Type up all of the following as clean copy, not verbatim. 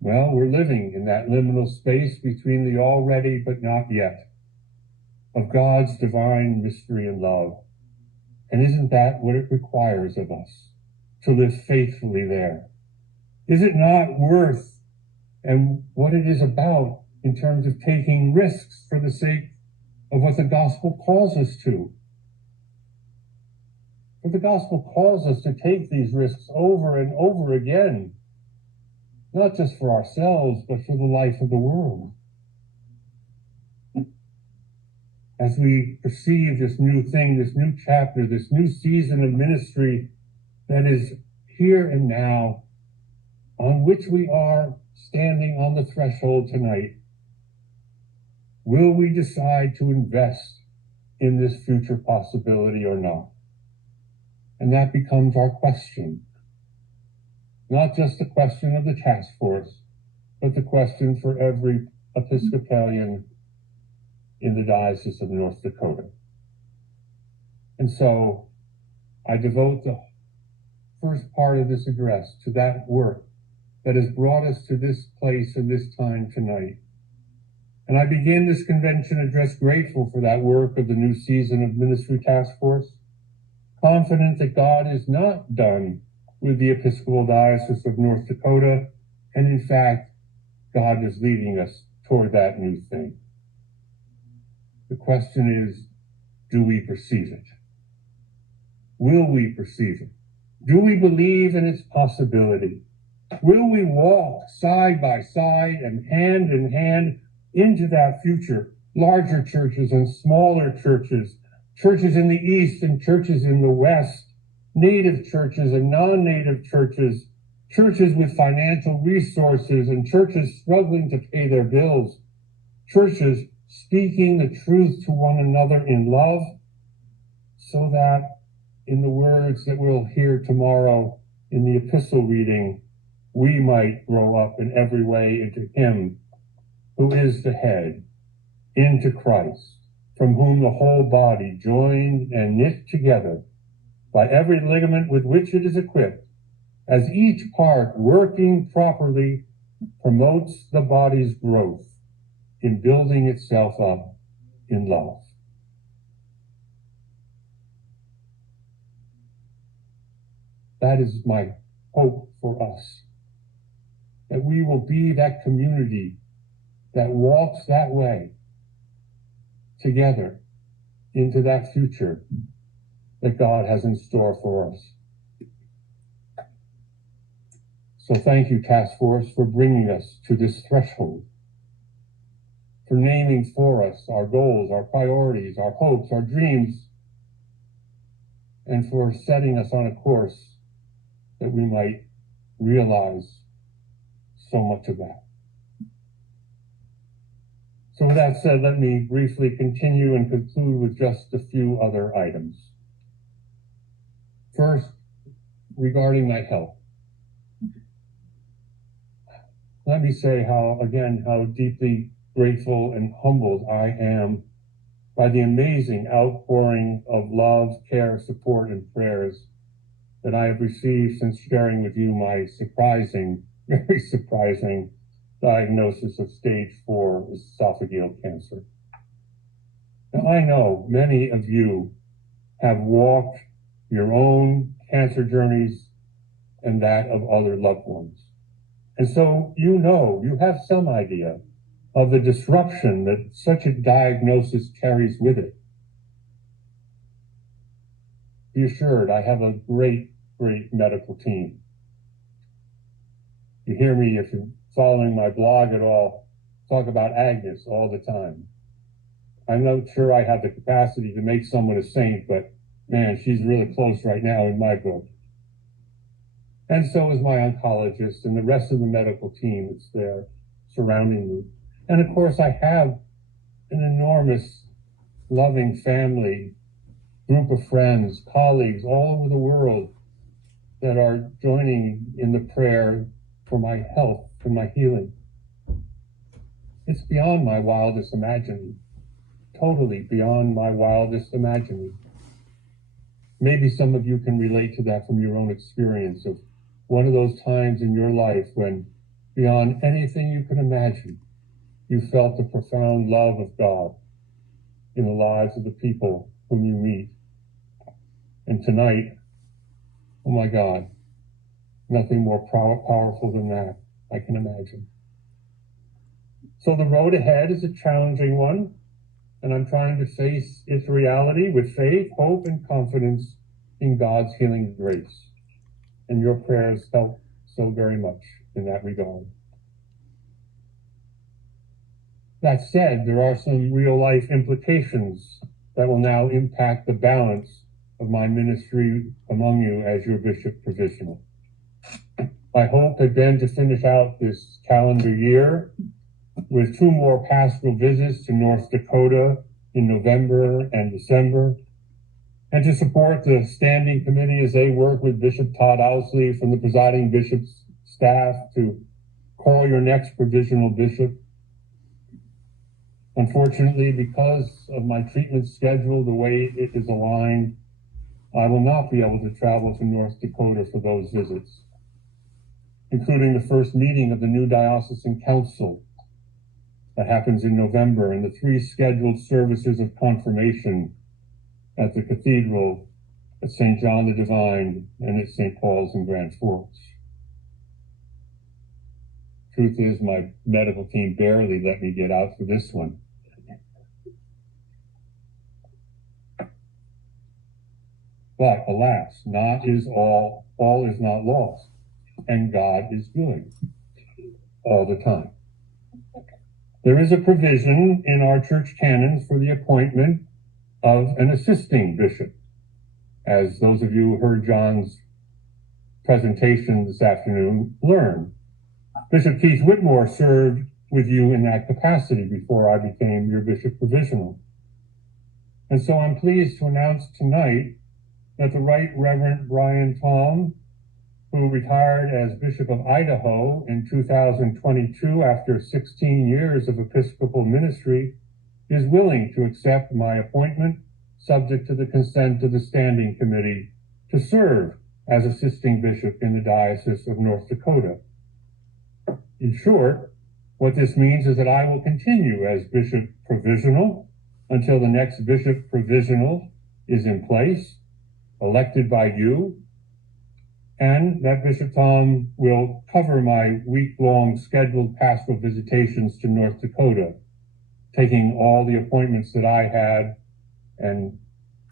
Well, we're living in that liminal space between the already but not yet of God's divine mystery and love. And isn't that what it requires of us, to live faithfully there? Is it not worth and what it is about in terms of taking risks for the sake of what the gospel calls us to? But the gospel calls us to take these risks over and over again, not just for ourselves, but for the life of the world. As we perceive this new thing, this new chapter, this new season of ministry that is here and now, on which we are standing on the threshold tonight, will we decide to invest in this future possibility or not? And that becomes our question. Not just the question of the task force, but the question for every Episcopalian in the Diocese of North Dakota. And so I devote the first part of this address to that work that has brought us to this place and this time tonight. And I begin this convention address grateful for that work of the new season of Ministry Task Force, confident that God is not done with the Episcopal Diocese of North Dakota, and in fact, God is leading us toward that new thing. The question is, do we perceive it? Will we perceive it? Do we believe in its possibility? Will we walk side by side and hand in hand into that future? Larger churches and smaller churches, churches in the East and churches in the West, native churches and non-native churches, churches with financial resources and churches struggling to pay their bills, churches speaking the truth to one another in love, so that in the words that we'll hear tomorrow in the epistle reading, we might grow up in every way into Him who is the head, into Christ, from whom the whole body, joined and knit together by every ligament with which it is equipped, as each part working properly promotes the body's growth in building itself up in love. That is my hope for us, that we will be that community that walks that way together into that future that God has in store for us. So thank you, Task Force, for bringing us to this threshold, for naming for us our goals, our priorities, our hopes, our dreams, and for setting us on a course that we might realize so much of that. So with that said, let me briefly continue and conclude with just a few other items. First, regarding my health. Let me say how deeply grateful and humbled I am by the amazing outpouring of love, care, support, and prayers that I have received since sharing with you my very surprising diagnosis of stage 4 esophageal cancer. Now, I know many of you have walked your own cancer journeys and that of other loved ones. And so you have some idea of the disruption that such a diagnosis carries with it. Be assured, I have a great medical team. You hear me, if you're following my blog at all, talk about Agnes all the time. I'm not sure I have the capacity to make someone a saint, but man, she's really close right now in my book. And so is my oncologist and the rest of the medical team that's there surrounding me. And of course, I have an enormous, loving family, group of friends, colleagues all over the world that are joining in the prayer for my health, for my healing. It's beyond my wildest imagining, totally beyond my wildest imagining. Maybe some of you can relate to that from your own experience of one of those times in your life when beyond anything you could imagine, you felt the profound love of God in the lives of the people whom you meet. And tonight, oh my God, nothing more powerful than that I can imagine. So the road ahead is a challenging one, and I'm trying to face its reality with faith, hope, and confidence in God's healing grace. And your prayers help so very much in that regard. That said, there are some real-life implications that will now impact the balance of my ministry among you as your bishop provisional. My hope had been to finish out this calendar year with 2 more pastoral visits to North Dakota in November and December, and to support the standing committee as they work with Bishop Todd Owsley from the presiding bishop's staff to call your next provisional bishop. Unfortunately, because of my treatment schedule, the way it is aligned, I will not be able to travel to North Dakota for those visits, including the first meeting of the new diocesan council that happens in November, and the 3 scheduled services of confirmation at the cathedral at St. John the Divine and at St. Paul's in Grand Forks. Truth is, my medical team barely let me get out for this one. But alas, all is not lost, and God is good all the time. There is a provision in our church canons for the appointment of an assisting bishop. As those of you who heard John's presentation this afternoon learn, Bishop Keith Whitmore served with you in that capacity before I became your bishop provisional. And so I'm pleased to announce tonight that the Right Reverend Brian Tom, who retired as Bishop of Idaho in 2022 after 16 years of episcopal ministry, is willing to accept my appointment, subject to the consent of the Standing Committee, to serve as assisting bishop in the Diocese of North Dakota. In short, what this means is that I will continue as bishop provisional until the next bishop provisional is in place, elected by you, and that Bishop Tom will cover my week-long scheduled pastoral visitations to North Dakota, taking all the appointments that I had and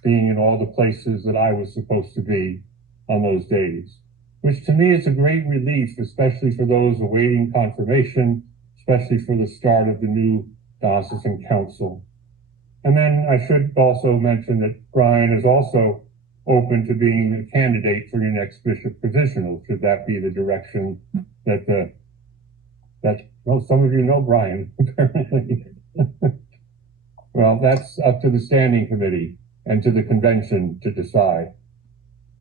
being in all the places that I was supposed to be on those days, which to me is a great relief, especially for those awaiting confirmation, especially for the start of the new diocesan council. And then I should also mention that Brian is also open to being a candidate for your next bishop provisional, should that be the direction that well, some of you know Brian, apparently. Well, that's up to the Standing Committee and to the convention to decide.